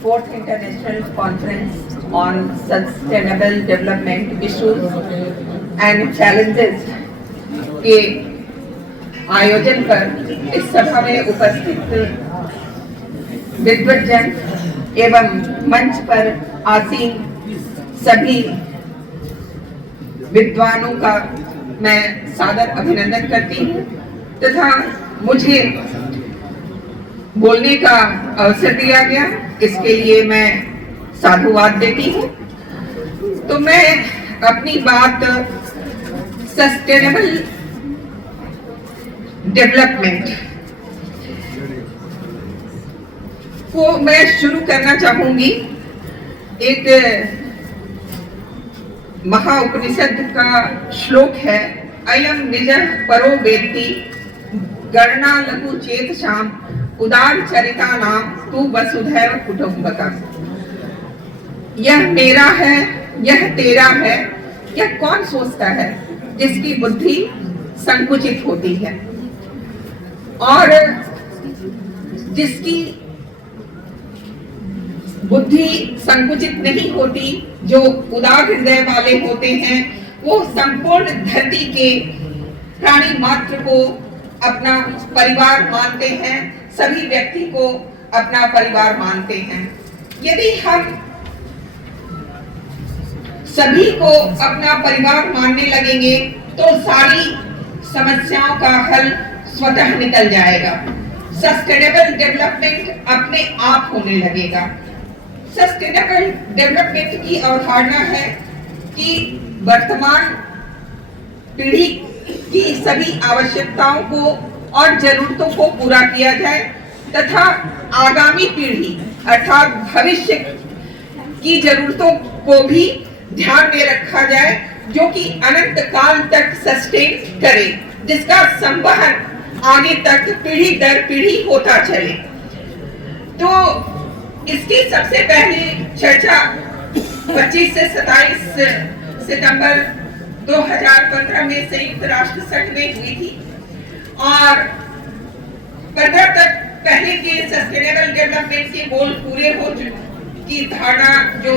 Fourth International Conference on Sustainable Development Issues and Challenges के आयोजन पर इस सभा में उपस्थित विद्वज्जन एवं मंच पर आसीन सभी विद्वानों का मैं सादर अभिनंदन करती हूँ तथा मुझे बोलने का अवसर दिया गया, इसके लिए मैं साधुवाद देती हूँ। तो मैं अपनी बात सस्टेनेबल डेवलपमेंट को मैं शुरू करना चाहूंगी। एक महाउपनिषद का श्लोक है, अयम निज परो वेत्ति गणना लघु चेत शाम उदार चरिता नाम तू वसुधैव कुटुंबकम। यह मेरा है, यह तेरा है, यह कौन सोचता है जिसकी बुद्धि संकुचित होती है और जिसकी बुद्धि संकुचित नहीं होती, जो उदार हृदय वाले होते हैं, वो संपूर्ण धरती के प्राणी मात्र को अपना परिवार मानते हैं, सभी व्यक्ति को अपना परिवार मानते हैं। यदि हम सभी को अपना परिवार मानने लगेंगे तो सारी समस्याओं का हल स्वतः निकल जाएगा। सस्टेनेबल डेवलपमेंट अपने आप होने लगेगा। सस्टेनेबल डेवलपमेंट की अवधारणा है कि वर्तमान पीढ़ी की सभी आवश्यकताओं को और जरूरतों को पूरा किया जाए तथा आगामी पीढ़ी अर्थात भविष्य की जरूरतों को भी ध्यान में रखा जाए, जो कि अनंत काल तक सस्टेन करे, जिसका संवहन आगे तक पीढ़ी दर पीढ़ी होता चले। तो इसकी सबसे पहली चर्चा 25 से 27 सितंबर 2015 में संयुक्त राष्ट्र संघ में हुई थी और 15 तक पहले के सस्टेनेबल डेवलपमेंट के गोल पूरे हो की धारणा जो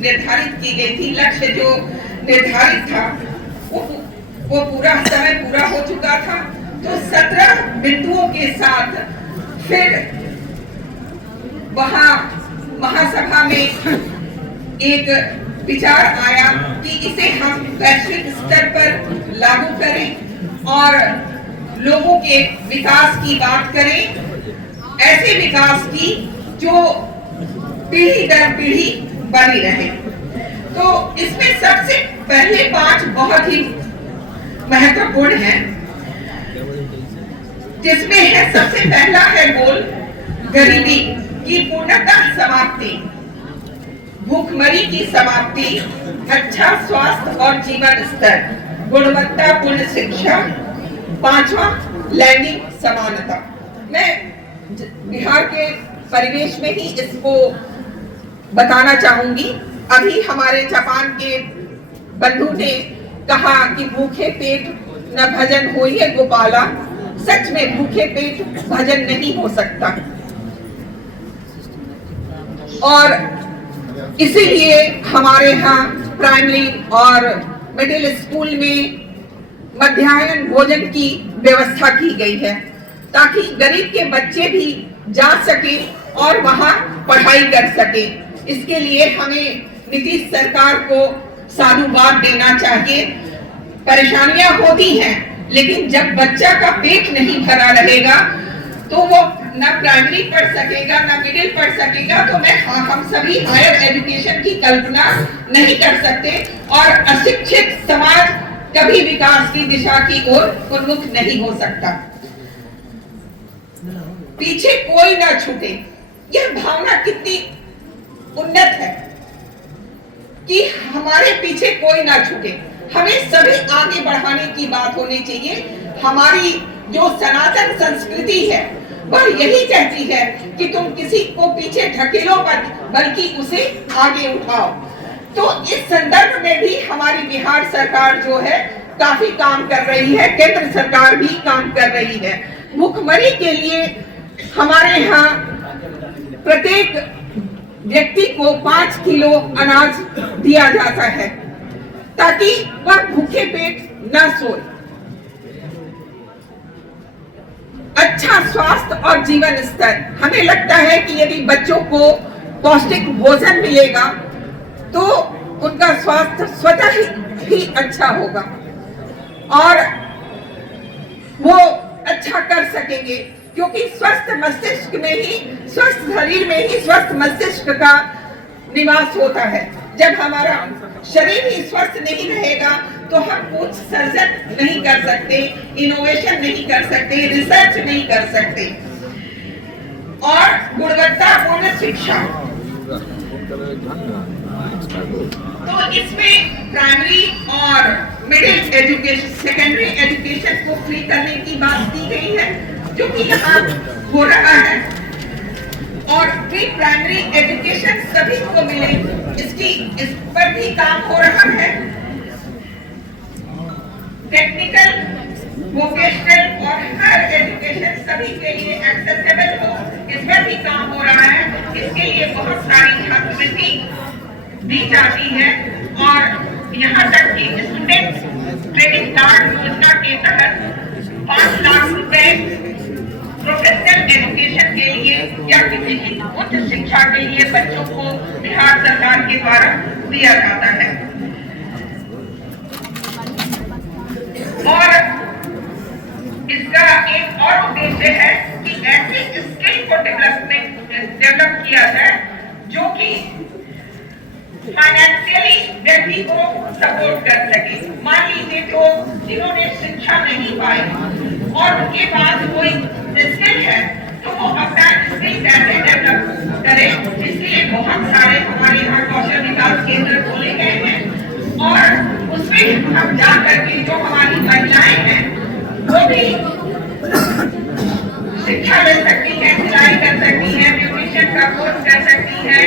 निर्धारित की गई थी, लक्ष्य जो निर्धारित था, वो पूरा समय पूरा हो चुका था। तो 17 बिंदुओं के साथ फिर वहां महासभा में एक विचार आया कि इसे हम वैश्विक स्तर पर लागू करें और लोगों के विकास की बात करें, ऐसे विकास की जो पीढ़ी दर पीढ़ी बनी रहे। तो इसमें सबसे पहले 5 बहुत ही महत्वपूर्ण हैं, जिसमें है सबसे पहला है गोल गरीबी की पूर्णतः समाप्ति, भूखमरी की समाप्ति, अच्छा स्वास्थ्य और जीवन स्तर, गुणवत्तापूर्ण शिक्षा, 5वां लैंगिक समानता। मैं बिहार के परिवेश में ही इसको बताना चाहूंगी। अभी हमारे जापान के बंधु ने कहा कि भूखे पेट न भजन होइए गोपाला। सच में भूखे पेट भजन नहीं हो सकता और इसीलिए हमारे यहाँ प्राइमरी और मिडिल स्कूल में मध्याह्न भोजन की व्यवस्था की गई है ताकि गरीब के बच्चे भी जा सके और वहां पढ़ाई कर सके। इसके लिए हमें नीतीश सरकार को साधुवाद देना चाहिए। परेशानियां होती हैं, लेकिन जब बच्चा का पेट नहीं भरा रहेगा तो वो न प्राइमरी पढ़ सकेगा न मिडिल पढ़ सकेगा। तो हम सभी हायर एजुकेशन की कल्पना नहीं कर सकते और अशिक्षित समाज कभी विकास की दिशा की ओर उन्मुख नहीं हो सकता। पीछे कोई ना छूटे, यह भावना कितनी उन्नत है कि हमारे पीछे कोई ना छूटे। हमें सभी आगे बढ़ाने की बात होनी चाहिए। हमारी जो सनातन संस्कृति है वह यही कहती है कि तुम किसी को पीछे ढकेलो मत, बल्कि उसे आगे उठाओ। तो इस संदर्भ में भी हमारी बिहार सरकार जो है काफी काम कर रही है, केंद्र सरकार भी काम कर रही है। भूखमरी के लिए हमारे यहाँ प्रत्येक व्यक्ति को 5 किलो अनाज दिया जाता है ताकि वह भूखे पेट न सोए। अच्छा स्वास्थ्य और जीवन स्तर, हमें लगता है कि यदि बच्चों को पौष्टिक भोजन मिलेगा तो उनका स्वास्थ्य स्वतः ही अच्छा होगा और वो अच्छा कर सकेंगे, क्योंकि स्वस्थ मस्तिष्क में ही, स्वस्थ शरीर में ही स्वस्थ मस्तिष्क का निवास होता है। जब हमारा शरीर ही स्वस्थ नहीं रहेगा तो हम कुछ सर्जन नहीं कर सकते, इनोवेशन नहीं कर सकते, रिसर्च नहीं कर सकते। और गुणवत्तापूर्ण शिक्षा, तो इसमें प्राइमरी और मिडिल एजुकेशन, सेकेंडरी एजुकेशन को फ्री करने की बात की गई है, जो कि यहाँ हो रहा है, और प्री प्राइमरी एजुकेशन सभी को मिले, इस पर भी काम हो रहा है। टेक्निकल, वोकेशनल और हायर एजुकेशन सभी के लिए एक्सेसिबल हो, इस पर भी काम हो रहा है। इसके लिए बहुत सारी छात्रवृत्ति दी जाती है और यहाँ तक कि स्टूडेंट क्रेडिट कार्ड योजना के तहत 5 लाख रुपए प्रोफेशनल एजुकेशन के लिए या किसी की उच्च शिक्षा के लिए बच्चों को बिहार सरकार के द्वारा दिया जाता है। और इसका एक और उद्देश्य है कि ऐसे स्किल को डेवलप किया जाए जो कि फाइनेंशियली व्यक्ति को सपोर्ट कर सके। मान लीजिए तो जिन्होंने शिक्षा नहीं पाई और उनके पास कोई स्किल है तो वो अपना स्किल कैसे डेवलप करे, इसलिए बहुत सारे हमारे यहाँ कौशल विकास केंद्र खोले गए हैं और उसमें हम जा करके जो हमारी महिलाएं हैं वो भी शिक्षा ले सकती है, सिलाई कर सकती है, ब्यूटिशियन का कोर्स कर सकती है,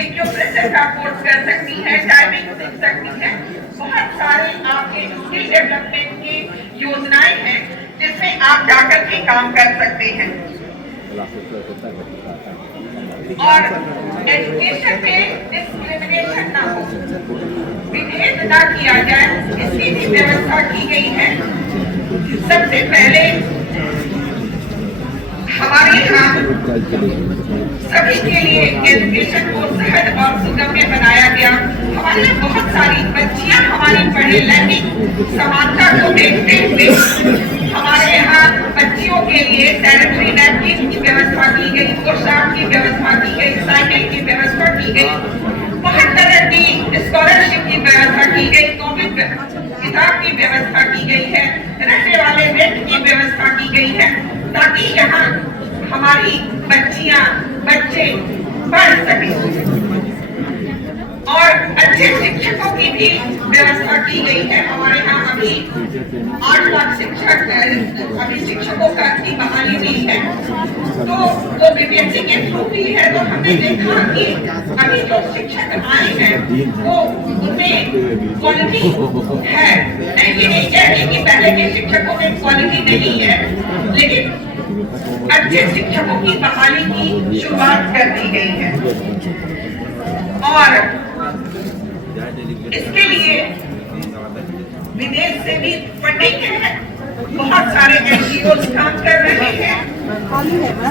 एक्यूप्रेशर का कोर्स कर सकती है, टाइपिंग सीख सकती है। बहुत सारे आपके स्किल डेवलपमेंट की योजनाएं हैं जिसमें आप जाकर के काम कर सकते हैं। और एजुकेशन में डिस्क्रिमिनेशन ना हो, विभेद ना किया जाए, इसकी भी व्यवस्था की गई है। सबसे पहले हमारे यहाँ सभी के लिए एजुकेशन को सहज और सुगम्य बनाया गया। हमारे यहाँ बहुत सारी बच्चियां हमारी पढ़े लैंगिक समानता को देखते हुए हमारे यहाँ बच्चियों के लिए सैनिटरी नैपकिन की व्यवस्था की गई, पोशाक की व्यवस्था की गई, साइकिल की व्यवस्था की गई, बहुत तरह की स्कॉलरशिप की व्यवस्था की गई, कॉपी किताब की व्यवस्था की गई है, रहने वाले बेड की व्यवस्था की गई है, ताकि यहाँ हमारी बच्चियां बच्चे पढ़ सकें। और अच्छे शिक्षकों की भी व्यवस्था की गई है। हमारे यहाँ अभी 8 लाख शिक्षक, अभी शिक्षकों की बहाली हुई है, तो वो बीपीएससी के थ्रू भी है। तो हमने देखा कि अभी जो शिक्षक आए हैं वो उनमें क्वालिटी है। ये नहीं कहते कि पहले के शिक्षकों में क्वालिटी नहीं है, लेकिन अच्छे शिक्षकों की बहाली की शुरुआत कर दी गई है। और इसके लिए विदेश से भी फंडिंग है, बहुत सारे एनजीओ काम कर रहे हैं।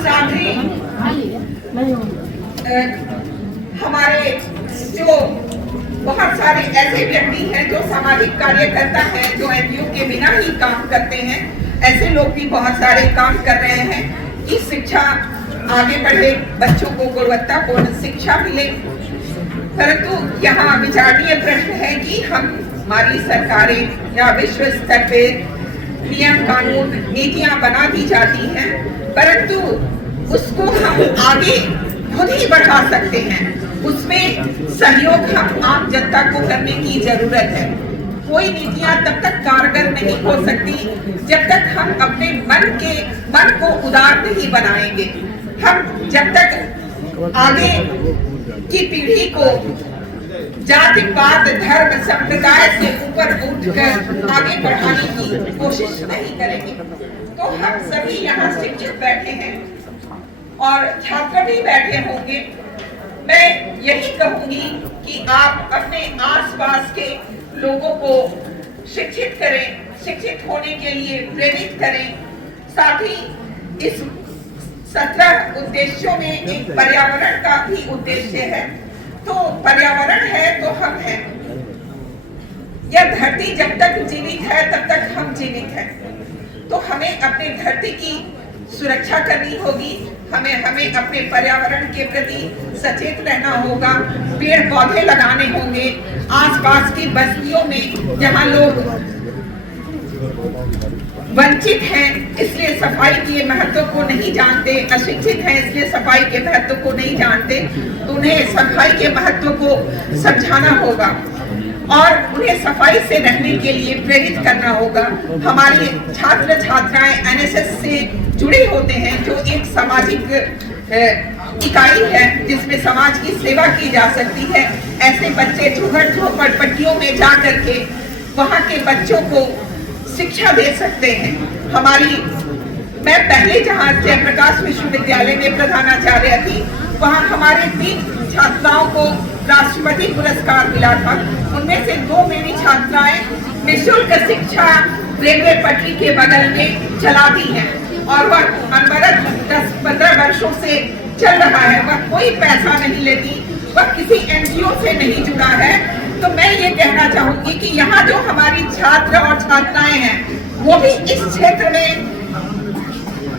साथ ही हमारे जो बहुत सारे ऐसे व्यक्ति हैं जो सामाजिक कार्यकर्ता हैं, जो एनजीओ के बिना ही काम करते हैं, ऐसे लोग भी बहुत सारे काम कर रहे हैं कि शिक्षा आगे बढ़े, बच्चों को गुणवत्तापूर्ण शिक्षा मिले। परंतु यहाँ विचारणीय प्रश्न है कि हमारी सरकारें या विश्व स्तर पे नियम कानून नीतियां बना दी जाती हैं, परंतु उसको हम आगे खुद ही बढ़ा सकते हैं। उसमें सहयोग हम आम जनता को करने की जरूरत है। कोई नीतियां तब तक कारगर नहीं हो सकती जब तक हम अपने मन को उदार नहीं बनाएंगे। हम जब तक आगे की पीढ़ी को जाति पात धर्म संप्रदाय से ऊपर उठकर आगे बढ़ाने की कोशिश नहीं करेंगे, तो हम सभी यहाँ शिक्षक बैठे हैं और छात्र भी बैठे होंगे, मैं यही कहूंगी कि आप अपने आसपास के लोगों को शिक्षित करें, शिक्षित होने के लिए प्रेरित करें। साथ ही इस 17 उद्देश्यों में एक पर्यावरण का भी उद्देश्य है। तो पर्यावरण है तो हम हैं। यह धरती जब तक जीवित है तब तक हम जीवित हैं। तो हमें अपनी धरती की सुरक्षा करनी होगी, हमें अपने पर्यावरण के प्रति सचेत रहना होगा, पेड़ पौधे लगाने होंगे। आसपास की बस्तियों में जहां लोग वंचित हैं, इसलिए सफाई के महत्व को नहीं जानते, अशिक्षित हैं इसलिए सफाई के महत्व को नहीं जानते, तो उन्हें सफाई के महत्व को समझाना होगा और उन्हें सफाई से रहने के लिए प्रेरित करना होगा। हमारे छात्र छात्राएं एनएसएस से जुड़े होते हैं, जो एक सामाजिक इकाई है जिसमें समाज की सेवा की जा सकती है। ऐसे बच्चे झोपड़पट्टियों में जा करके वहाँ के बच्चों को शिक्षा दे सकते हैं। मैं पहले जहाँ जयप्रकाश विश्वविद्यालय में प्रधानाचार्य थी, वहाँ हमारे 3 छात्राओं को राष्ट्रपति पुरस्कार मिला था। उनमें से 2 मेरी छात्राएं निःशुल्क शिक्षा रेलवे पटरी के बगल में चलाती हैं और वह अनवरत 10-15 वर्षों से चल रहा है। वह कोई पैसा नहीं लेती, वह किसी एनजीओ से नहीं जुड़ा है। तो मैं ये कहना चाहूंगी कि यहाँ जो हमारी छात्र और छात्राएं हैं, वो भी इस क्षेत्र में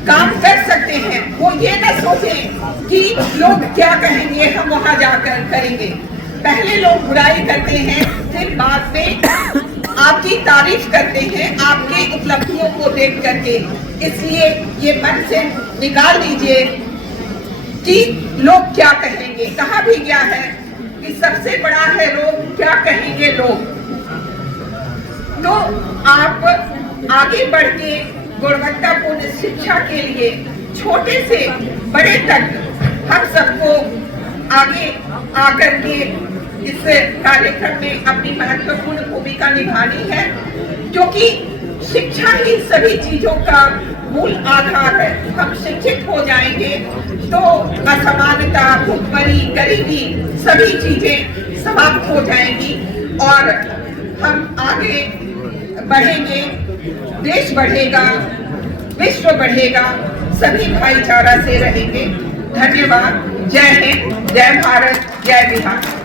काम कर सकते हैं। वो ये न सोचें कि लोग क्या कहेंगे, हम वहां जाकर करेंगे। पहले लोग बुराई करते हैं, फिर बाद में आपकी तारीफ करते हैं आपके उपलब्धियों को देख करके। इसलिए ये मन से निकाल दीजिए कि लोग क्या कहेंगे। कहा भी गया है कि सबसे बड़ा है रोग क्या कहेंगे लोग। तो आप आगे बढ़ के गुणवत्तापूर्ण शिक्षा के लिए छोटे से बड़े तक हम सबको आगे आकर के इस कार्यक्रम में अपनी महत्वपूर्ण भूमिका निभानी है, क्योंकि शिक्षा ही सभी चीजों का मूल आधार है। हम शिक्षित हो जाएंगे तो असमानता, भुखमरी, गरीबी सभी चीजें समाप्त हो जाएंगी और हम आगे बढ़ेंगे, देश बढ़ेगा, विश्व बढ़ेगा, सभी भाईचारा से रहेंगे। धन्यवाद। जय हिंद, जय भारत, जय बिहार।